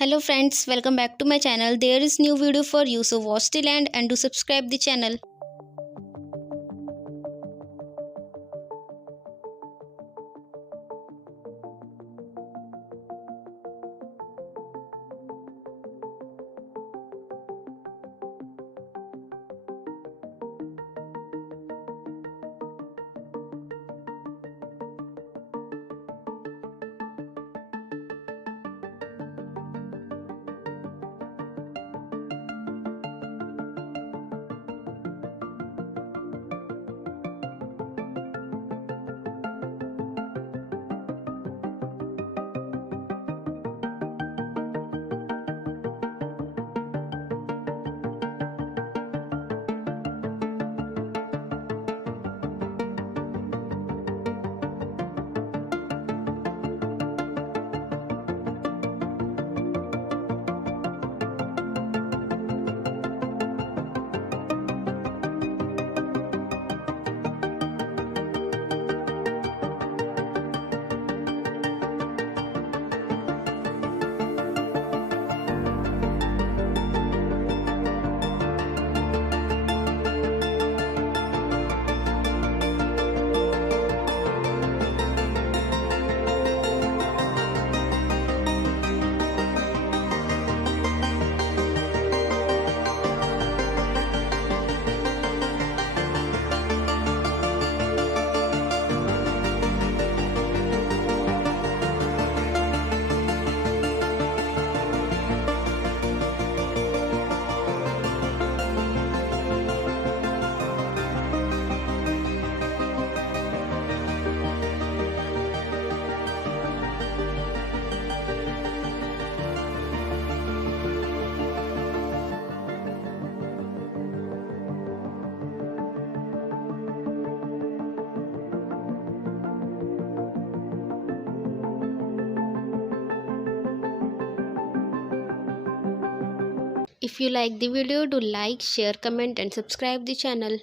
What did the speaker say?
Hello friends, welcome back to my channel. There is new video for you, so watch till end and do subscribe the channel. If you like the video, do like, share, comment and subscribe the channel.